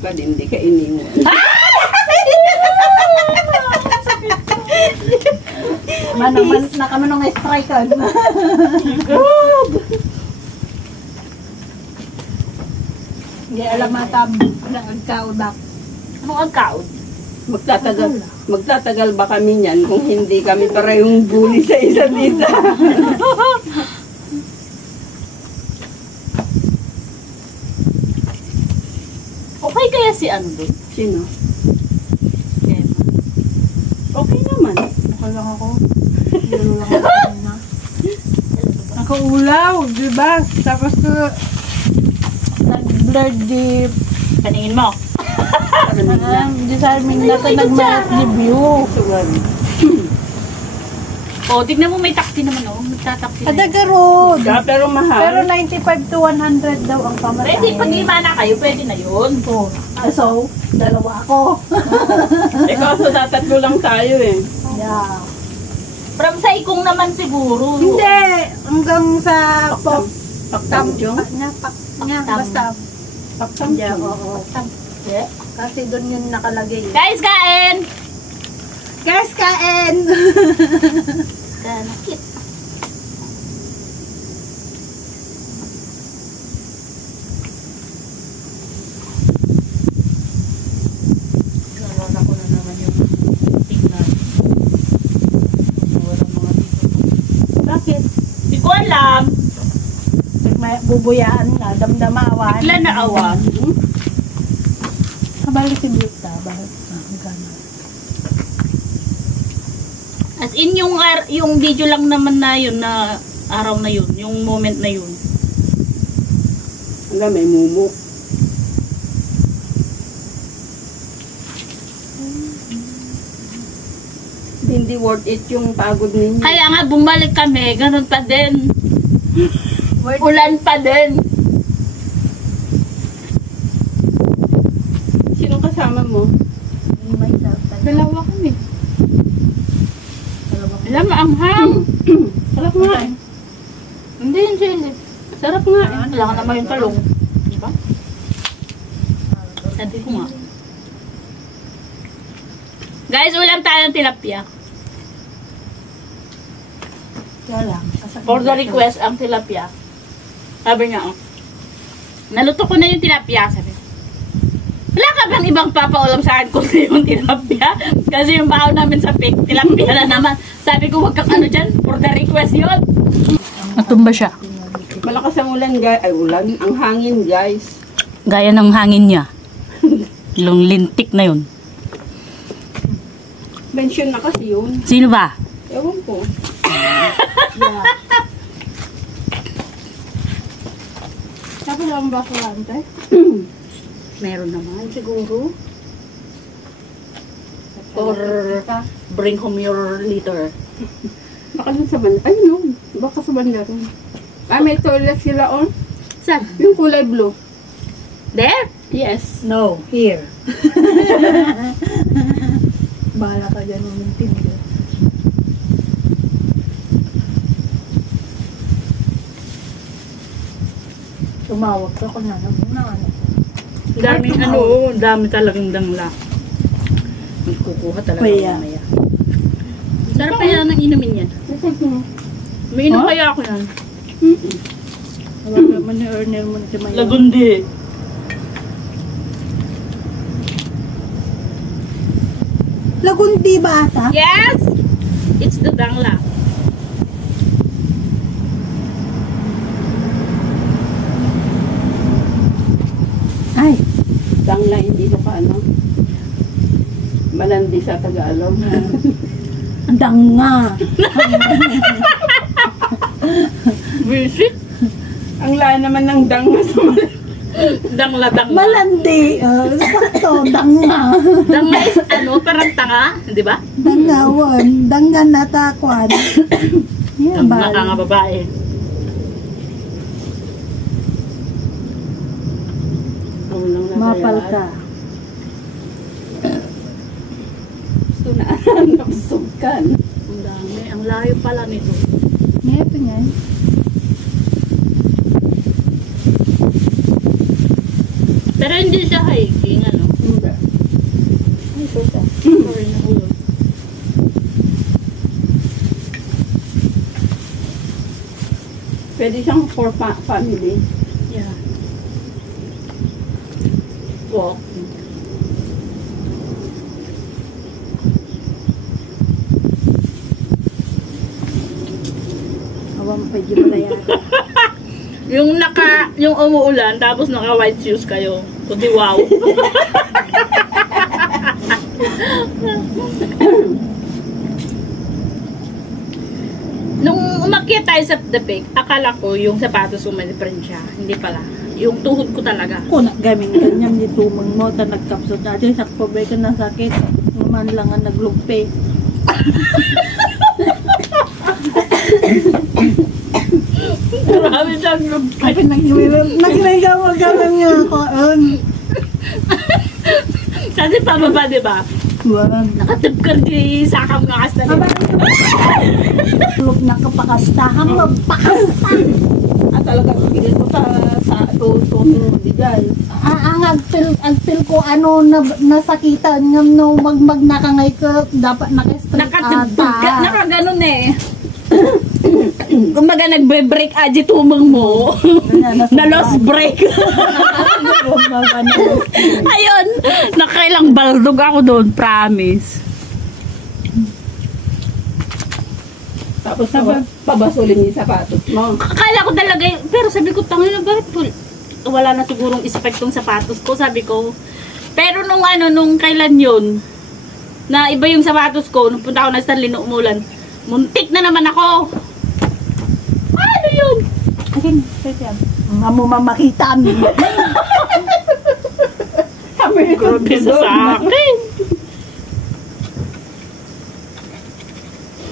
ka din, hindi ka iniwan. Manaman na kami nung strike ka. Hindi alam matab ng agkaudak. Anong agkaod? Magtatagal ba kami niyan kung hindi kami parehong bully sa isa't isa? Okay kaya si ano doon? Sino? Gemma. Okay naman. Okay lang ako. Yun lang ako na. Nakaulaw, diba? Tapos nag-blur di Paningin mo. di sa amin na ito nag-review. O, tignan mo may taxi naman oh. Magtataxi na. Adagarod. Pero mahal. Pero 95 to 100 daw ang pamasahe. Pwede, pag lima na kayo, pwede na yun. So, dalawa ako. Kaso tatatlo lang tayo eh. Yeah. From sa ikong naman siguro. Hindi, hanggang sa pop. Paktamjong? Basta. Paktamjong? Oo. Kasi doon yun nakalagay. Guys, kain! Guys, kain! Ganakit. Nalala ko na naman yung tingnan. Walang mga dito. Bakit? Hindi ko alam. May bubuyaan na, damdamawan. Bigla na awan. Kabalik si Brita. Bakit? Gano'n. As in yung video lang naman na yun na araw na yun, yung moment na yun. Wala, may mumu. Hindi worth it yung pagod ninyo. Kaya nga bumalik kami, ganun pa din. Ulan pa din. Sinong kasama mo? Dalawa kami. Alam mo, ang hang. Sarap nga eh. Hindi yung chili. Sarap nga eh. Wala ka naman yung talong. Diba? Sabi ko nga. Guys, ulam tayo ng tilapia. Wala. For the request, ang tilapia. Sabi niya, oh. Naluto ko na yung tilapia. Sabi ko, wala ka bang ibang papaulam sa akin kundi yung tilapia? Kasi yung bahaw namin sa pig, tilapia na naman. Sabi ko, wag kang ano dyan, for the request yun. Natumba siya. Malakas ang ulan, guys. Ay, ulan. Ang hangin, guys. Gaya ng hangin niya. Yung lintik na yun. Mention na kasi yun. Sino ba? Ewan ko. Tapos lang ba ko ante? Meron naman siguro. Or bring home your litter. Baka dun sa banda. Ay, no. Baka sa banda rin. Ah, may toilet sila on. Saan? Yung kulay blue. There? Yes. No, here. Bahala ka dyan ng tindi. Tumawag ka kung ano. Daming ano, dami talagang dangla. Magkukuha talaga Kaya. mamaya. Sarap kaya ng inumin yan. May inom kaya ako yan. Wala naman ni Ernel mo na mayo. Lagundi. Lagundi ba ata? Yes! It's the dangla. Ay, Dangla, hindi ko pa ano. Malandi sa Tagalog. danga. Visit? Ang laan naman ng dangla sa malandi. Dangla. Malandi. Sakto, danga. Dangla is ano, parang tanga, di ba? Dangawan. Dangan natakwan. Yan ba? Dangla ka nga babae. Mapal ka. Gusto na nakasukan. Ang dami. Ang layo pala nito. Ito yan. Pero hindi siya hiking, ano? Pwede siyang for family. Yeah. Walk. Awang pwede mo na yan. Yung umuulan, tapos naka white shoes kayo. Kundi wow. Nung umakyat tayo sa the peak, akala ko yung sapatos ko may different siya. Hindi pala. Yung tuhod ko talaga. Kung gaming kanyang ni tumang mo, ta nagkapsot dati, sakpo ba ka nasakit? Naman lang ang naglugpe. Marami siyang lugpay. Ay, nagregawa ka lang niya ako. Kasi pababa, di ba? Wala. Nakatip ka rin sa sakam nga kasta. Lug na kapakastahan, mapakasta. At talaga, bigay ko sa tuno di dyan. Ang agpil ko ano nasakitan ng no magmag nakangay ko dapat naka-straight Nakatipag ka, nakaganon eh. Kumbaga nagbe-break aji tumang mo. Na lost break. Ayun, nakailang baldog ako doon, promise. Tapos pabasulin yung sapatos mo. Akala ko talaga, pero sabi ko, tangin na bakit wala na sigurong effect tong sapatos ko, sabi ko. Pero nung kailan yun, na iba yung sapatos ko, nung punta ako na Stanley nung umulan, muntik na naman ako. Ano yun? Akin, yan. Mga mo mamakitaan. Kami Grabe sa akin.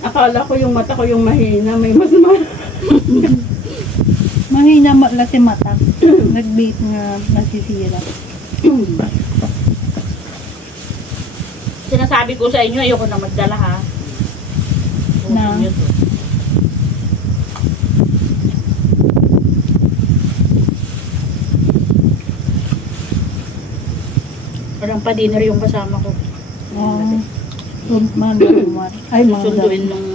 Akala ko yung mata ko yung mahina, may mas Mahina lang si mata. Nag-beat nga nasisira. Sinasabi ko sa inyo, ayoko na magdala ha. Na? Inyo to. Parang pa-dinner yung kasama ko. Ay, mga Susunduin nung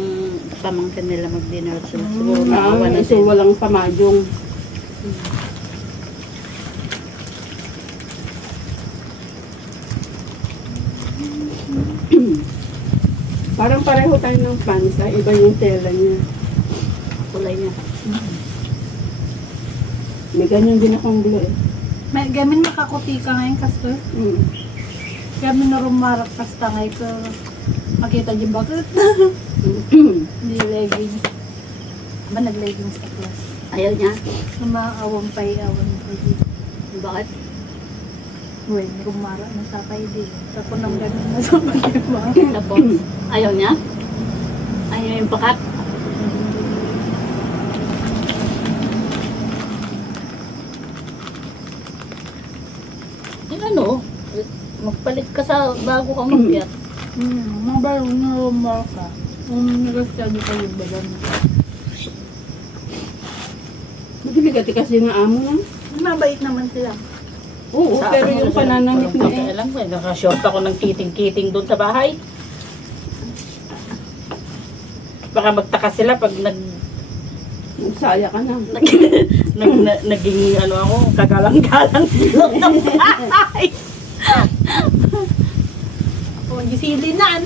pamangkin nila mag-dinner. So, siguro naawa na ito sila. walang pamadyong. Parang pareho tayo ng pants, ay iba yung tela niya. Kulay niya. May ganyan din akong glue eh. May gamin makakuti ka ngayon, Kastor. Gamin na rumarap kasta ngayon ko. Makita niyo bakit? Hindi leggings. Ba nag-leggings sa class? Ayaw niya. Sumaawang awan pa din. Bakit? Uy, rumara na sa kayo din. Tako nang gamin na sa pag-iba. Tapos, ayaw niya? Ayaw yung pakat? Ano? Magpalit ka sa bago kang magpiyat. Mabaro na rumara ka. Kung nag-study ka yung bagan. Magbigati kasi ng amo na. Mabait naman sila. Oo, pero yung pananamit na eh. Alam ko, nakashort ako ng kiting-kiting doon sa bahay. Baka magtaka sila pag Nagsaya ka na. naging ano ako, kagalang-galang sila ng bahay. O, gisilinan.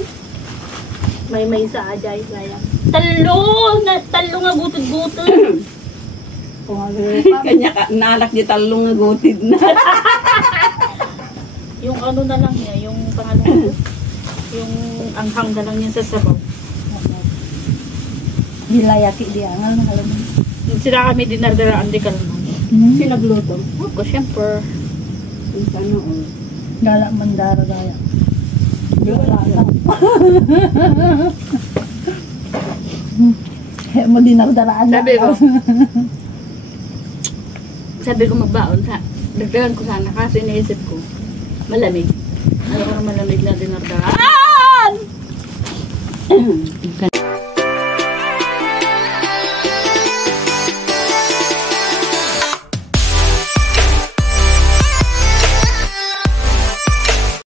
May sa ajay layang. Talo nga gutod-gutod. Kanya ka, nalak di talong nga gutid na. Yung ano na lang niya, yung pangalan ko. Yung anghang na lang niya sa sabaw. Nilayaki di angal na alam mo. Sila kami dinardaraan di kalman. Sinagluto. Ako, syempre. Sana all. Gala mandara gaya. Mo dinardaraan na. Sabi ko magbaon sa dagdagan ko sana kasi iniisip ko malamig. Ayaw ko malamig na dinardaraan.